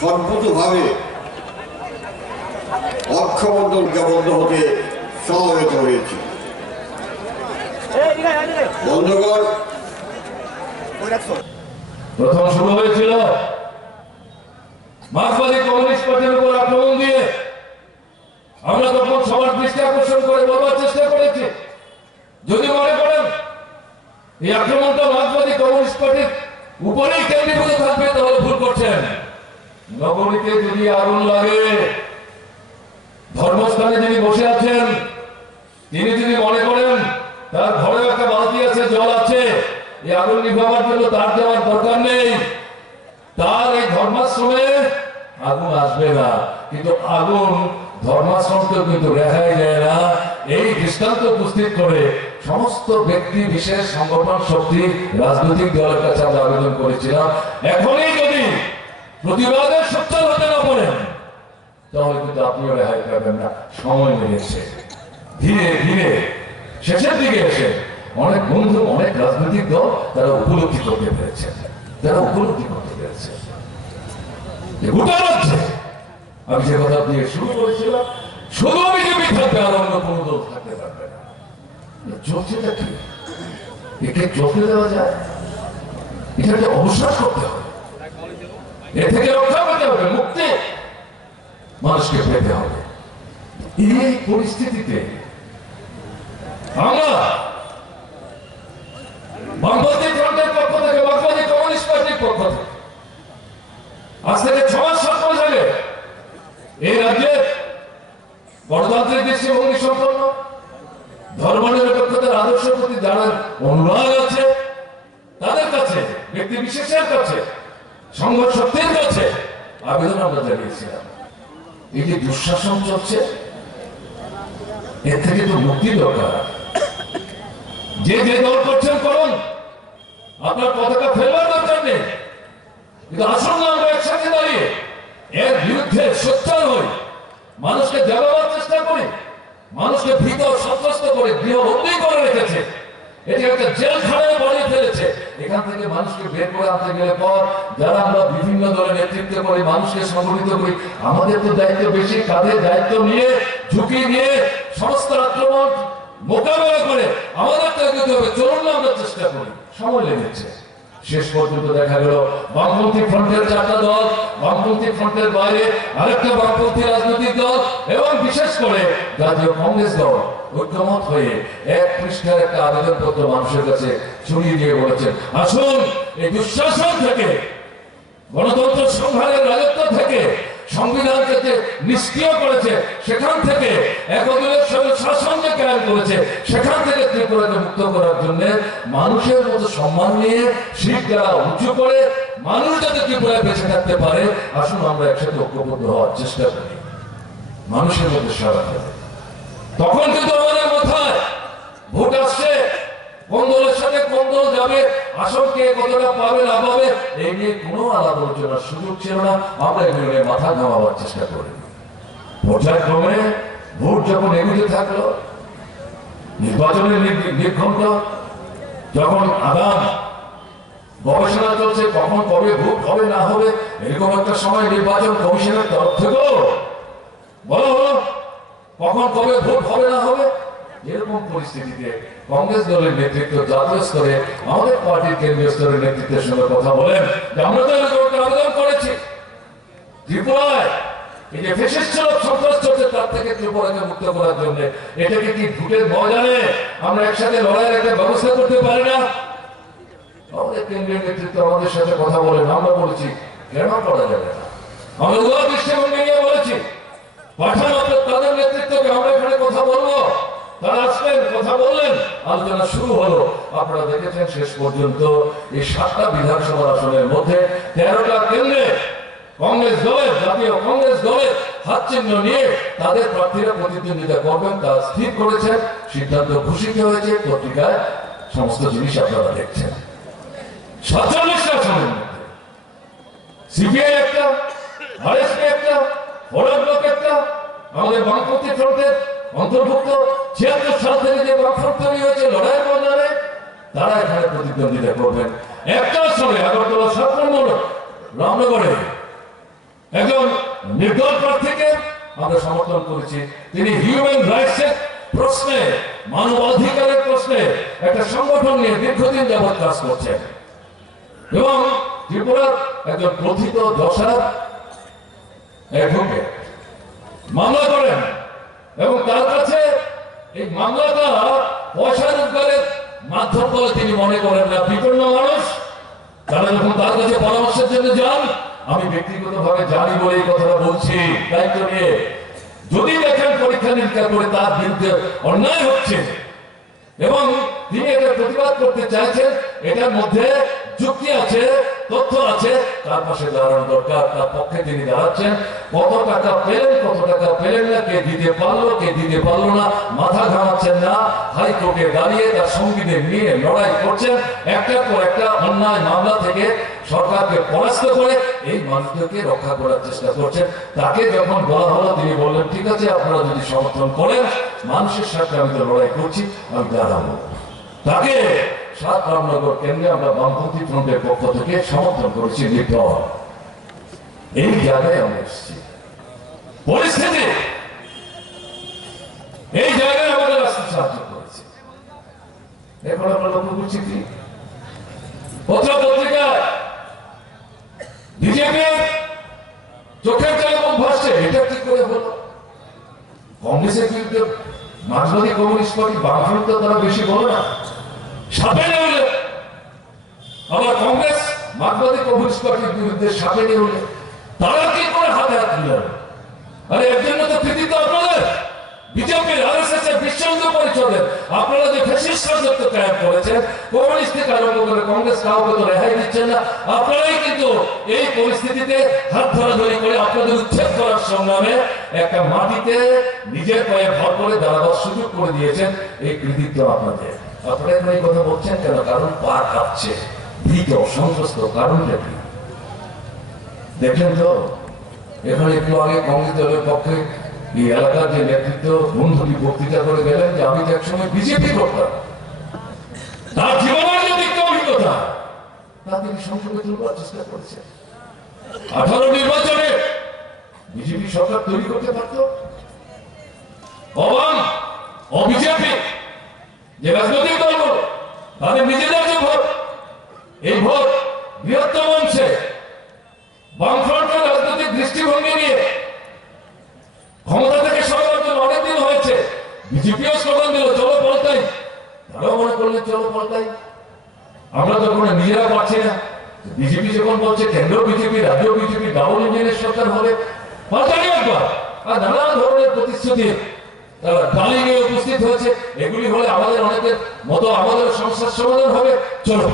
সর্বতভাবে অক্ষমণ্ডলকে বন্ধ হতে সমবেত হয়েছে। বন্ধুগণ, প্রথম শুরু হয়েছিল মার্কসবাদী কমিউনিস্ট পার্টির উপর আক্রমণ দিয়ে। আমরা তখন সবার দৃষ্টি আকর্ষণ করে বলবার চেষ্টা করেছি, যদি মনে করেন এই আক্রমণটা মার্কসবাদী কমিউনিস্ট পার্টির উপরেই কেন্দ্রীভূত থাকবে তাহলে ভুল করছেন। নগরীতে যদি আগুন লাগে, ধর্মস্থানে যিনি বসে আছেন তিনি যদি মনে করেন তার ঘরে একটা বালতি আছে, জল আছে, এই আগুন নিভাবার জন্য তার যাওয়ার দরকার নেই, তার এই ধর্মাশ্রমে আগুন আসবে না। কিন্তু আগুন ধর্মাশ্রমকেও কিন্তু রেহাই দেয় না। এই দৃষ্টান্ত উপস্থিত করে সমস্ত ব্যক্তি বিশেষ সংগঠন শক্তি রাজনৈতিক দলের কাছে আমরা আবেদন করেছিলাম, এখনই যদি প্রতিবাদের সোচ্চার হতে না পারেন তাহলে কিন্তু আপনিও রেহাই পাবেন না। সময় লেগেছে, ধীরে ধীরে শেষের দিকে এসে অনেক বন্ধু, অনেক রাজনৈতিক দল তারা উপলব্ধি করতে পেরেছে, তারা উপলব্ধি করতে পেরেছে গোটা রাজ্যে আমি যে কথা দিয়ে শুরু করেছিলাম, শুধু বিজেপি থাকবে আর অন্য কোনো দল থাকতে পারবে না। চলছেটা কি? একে চলতে দেওয়া যায়? এটাকে অবসাদ করতে হবে, এ থেকে রক্ষা পেতে হবে, মুক্তি মানুষকে পেতে হবে। এই পরিস্থিতিতে আমরা বামপন্থী ফ্রন্টের পক্ষ থেকে, মার্কসবাদী কমিউনিস্ট পার্টির পক্ষ থেকে আজ থেকে 6 মাস 7 মাস আগে এই রাজ্যের গণতান্ত্রিক দৃষ্টিভঙ্গি সম্পন্ন ধর্মনিরপেক্ষতার আদর্শের প্রতি যারা অনুরাগ আছে তাদের কাছে, ব্যক্তি বিশেষের কাছে, সংঘ শক্তির কাছে আবেদন আমরা জানিয়েছিলাম, এই যে দুঃশাসন চলছে এর থেকে তো মুক্তি দরকার। যে যে দল করছেন করুন, আপনার পতাকা ফেলবার দরকার নেই, কিন্তু আসুন না আমরা একসাথে দাঁড়িয়ে এর বিরুদ্ধে সোচ্চার হই, মানুষকে জাগাবার চেষ্টা করি। মানুষকে ভীত সন্ত্রস্ত করে গৃহবন্দী করে রেখেছে, এটি একটা জেলখানায় বানিয়ে ফেলেছে। এখান থেকে মানুষকে বের করে আনতে গেলে পর যারা আমরা বিভিন্ন দলের নেতৃত্ব করে মানুষকে সংগঠিত করি, আমাদের তো দায়িত্ব বেশি, কাঁধে দায়িত্ব নিয়ে ঝুঁকি নিয়ে সমস্ত আক্রমণ মোকাবেলা করে আমাদের তো এগোতে হবে। চলুন না আমরা চেষ্টা করি। সময় লেগেছে, শেষ পর্যন্ত দেখা গেল বামপন্থী ফ্রন্টের 4টা দল, বামপন্থী ফ্রন্টের বাইরে আরেকটা বামপন্থী রাজনৈতিক দল এবং বিশেষ করে জাতীয় কংগ্রেস দল ঐক্যমত হয়ে এক পৃষ্ঠার একটা আবেদনপত্র মানুষের কাছে ছড়িয়ে দিয়ে বলেছেন, আসুন এই দুঃশাসন থেকে, গণতন্ত্র সংগ্রামের রাজত্ব থেকে, সংবিধানকে যে নিষ্ক্রিয় করেছে সেখান থেকে, একদলীয় শাসন যে কায়েম করেছে সেখান থেকে ত্রিপুরাকে মুক্ত করার জন্য মানুষের মতো সম্মান নিয়ে শিখ যারা উঁচু করে মানুষ যাতে ত্রিপুরায় বেঁচে থাকতে পারে, আসুন আমরা একসাথে ঐক্যবদ্ধ হওয়ার চেষ্টা করি, মানুষের মধ্যে সারা দেবে। তখন কিন্তু আমাদের মাথায় ভোট আসছে, কোন দলের সাথে কোন দল যাবে, আসল কে কতটা পাবে না পাবে, এই নিয়ে কোনো আলাপ আলোচনার সুযোগ ছিল না। আমরা এগুলো মাথা ঘামাবার চেষ্টা করি। পর্যায়ক্রমে ভোট যখন এগুতে থাকলো, নির্বাচনের নির্ঘণ্ট যখন আগাম গবেষণা চলছে, কখন কবে ভোট হবে না হবে, এরকম একটা সময় নির্বাচন কমিশনের তরফ থেকেও বলা হলো কখন কবে ভোট হবে না হবে। এরকম পরিস্থিতিতে কংগ্রেস দলের নেতৃত্ব জাতীয় স্তরে আমাদের পার্টির কেন্দ্রীয় স্তরের নেতৃত্বের সঙ্গে কথা বলেন যে আমরা তো এরকম একটা আবেদন করেছি, ত্রিপুরায় এই যে ফ্যাসিস্ট সন্ত্রাস চলছে তার থেকে ত্রিপুরাকে মুক্ত করার জন্য, এটাকে কি ভোটের ময়দানে আমরা একসাথে লড়াইয়ের একটা ব্যবস্থা করতে পারি না? আমাদের কেন্দ্রীয় নেতৃত্ব আমাদের সাথে কথা বলেন, আমরা বলেছি কেন করা যাবে না। আমরা উভয় দৃষ্টিভঙ্গি নিয়ে বলেছি, পাঠান তাদের নেতৃত্বকে আমরা এখানে কথা বলবো, তারা আসলেন, কথা বললেন, আলোচনা শুরু হলো। আপনারা দেখেছেন শেষ পর্যন্ত এই 7টা বিধানসভা আসনের মধ্যে 13টা কেন্দ্রে কংগ্রেস দলের, জাতীয় কংগ্রেস দলের হাত চিহ্ন নিয়ে তাদের প্রার্থীরা প্রতিদ্বন্দ্বিতা করবেন তা স্থির করেছেন, সিদ্ধান্ত ঘোষিত হয়েছে, পত্রিকায় সমস্ত জিনিস আপনারা দেখছেন। 47টা আসনের মধ্যে সিপিআই একটা, আরএসপি একটা, ফরওয়ার্ড ব্লক একটা, আমাদের বামপন্থী ফ্রন্টের অন্তর্ভুক্ত 76 সাল থেকে যে বামফ্রন্ট তৈরি হয়েছে লড়াইয়ের ময়দানে, তারা এখানে প্রতিদ্বন্দ্বিতা করবেন। একটা আসনে আগরতলা 7 নম্বর রামনগরে একজন নির্দল প্রার্থীকে আমরা সমর্থন করেছি। তিনি হিউম্যান রাইটস এর প্রশ্নে, মানবাধিকারের প্রশ্নে একটা সংগঠন নিয়ে দীর্ঘদিন যাবৎ কাজ করছেন এবং ত্রিপুরার একজন প্রথিত দশার অ্যাডভোকেট মামলা করেন এবং তার কাছে এই মামলাটা পয়সা রোজগারের মাধ্যম বলে তিনি মনে করেন না। বিপন্ন মানুষ তারা যখন তার কাছে পরামর্শের জন্য যান, আমি ব্যক্তিগতভাবে জানি বলে এই কথাটা বলছি, দায়িত্ব নিয়ে, যদি দেখেন পরীক্ষা নিরীক্ষা করে তার বিরুদ্ধে অন্যায় হচ্ছে এবং তিনি এটা প্রতিবাদ করতে চাইছেন, এটার মধ্যে যুক্তি আছে, তথ্য আছে, তার পাশে দাঁড়ানো দরকার। তার পক্ষে তিনি দাঁড়াচ্ছেন। কত টাকা পেলেন, কত টাকা পেলেন না, কে দিতে পারলো, কে দিতে পারলো না, মাথা ঘামাচ্ছেন না। হাইকোর্টে দাঁড়িয়ে তার সঙ্গীদের নিয়ে লড়াই করছেন, একটার পর একটা অন্যায় মামলা থেকে সরকারকে পরাস্ত করে এই মানুষদেরকে রক্ষা করার চেষ্টা করছেন। তাকে যখন বলা হলো, তিনি বললেন, ঠিক আছে, আপনারা যদি সমর্থন করেন, মানুষের সাথে আমি তো লড়াই করছি, আমি দাঁড়াবো। তাকে ৭ রামনগর কেন্দ্রে আমরা বামপন্থী ফ্রন্টের পক্ষ থেকে সমর্থন করেছি নির্ভর। এই জায়গায় আমরা এসেছি, পরিস্থিতি এই জায়গায় আমাদের আসতে সাহায্য করেছে। এখন আমরা লক্ষ্য করছি কি পত্র পত্রিকায় বিজেপির চোখের জলে মুখ ভাসছে। এটা কি করে হলো? কংগ্রেসের বিরুদ্ধে মার্ক্সবাদী কমিউনিস্ট পার্টি, বামফ্রন্ট তারা বেশি বলে না, সাপে নেউলে। আবার কংগ্রেস মার্ক্সবাদী কমিউনিস্ট পার্টির বিরুদ্ধে সাপে নেউলে তারা কি করে হাতে হাত মিলাবে? আরে এর জন্য তো কৃতিত্ব আপনাদের, বিজেপির, আরএসএস এর, বিশ্ব হিন্দু পরিষদের। আপনারা যে ফ্যাসিস্ট রাজত্ব কায়েম করেছেন, কমিউনিস্ট থেকে আরম্ভ করে কংগ্রেস, কাউকে তো রেহাই দিচ্ছেন না। আপনারাই কিন্তু এই পরিস্থিতিতে হাত ধরাধরি করে আপনাদের উচ্ছেদ করার সংগ্রামে একটা মাটিতে নিজের পায়ে ভর করে দাঁড়াবার সুযোগ করে দিয়েছেন। এই কৃতিত্ব আপনাদের। আপনারা এই কথা বলছেন কেন? কারণ পা কাঁপছে, ভীত, সন্ত্রস্ত। কারণটা কি দেখলেন তো? এখানে একটু আগে কংগ্রেস দলের পক্ষে এই এলাকার যে নেতৃত্ব বন্ধুটি বক্তৃতা করে গেলেন যে আমি তো একসময় বিজেপি করতাম, তার জীবনের যে দিকটা অভিজ্ঞতা তা তিনি সংসদে তুলবার চেষ্টা করেছেন। 18 নির্বাচনে বিজেপি সরকার তৈরি করতে পারত। অবাম অবিজেপি যে রাজনৈতিক দলগুলো, তাদের নিজেদের যে ভোট, এই ভোট বৃহত্তম অংশে বামফ্রন্টের রাজনৈতিক দৃষ্টিভঙ্গি নিয়ে ক্ষমতা থেকে সরানোর জন্য অনেকদিন হয়েছে। বিজেপিও স্লোগান দিল চলো পাল্টাই, তারাও মনে করলেন চলো পাল্টাই। আমরা যখন নিজেরা পারছি না, বিজেপি যখন বলছে কেন্দ্র বিজেপি, রাজ্য বিজেপি, ডাবল ইঞ্জিনের সরকার হবে, পাল্টানি একবার। আর নানা ধরনের প্রতিশ্রুতি তারা ডালি নিয়ে উপস্থিত হয়েছে। এগুলি হলে আমাদের অনেকের মতো আমাদের সমস্যার সমাধান হবে। চলো